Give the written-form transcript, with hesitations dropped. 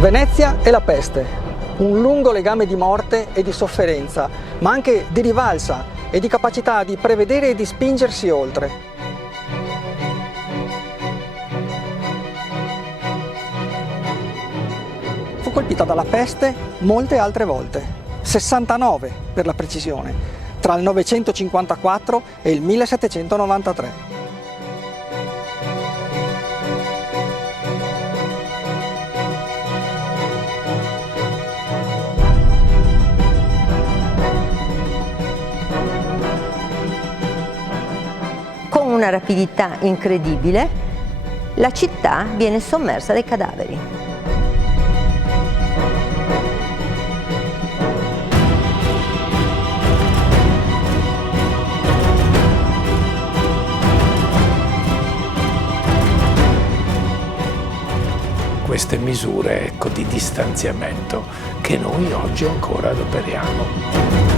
Venezia e la peste, un lungo legame di morte e di sofferenza, ma anche di rivalsa e di capacità di prevedere e di spingersi oltre. Fu colpita dalla peste molte altre volte, 69 per la precisione, tra il 954 e il 1793. Con una rapidità incredibile, la città viene sommersa dai cadaveri. Queste misure, di distanziamento che noi oggi ancora adoperiamo.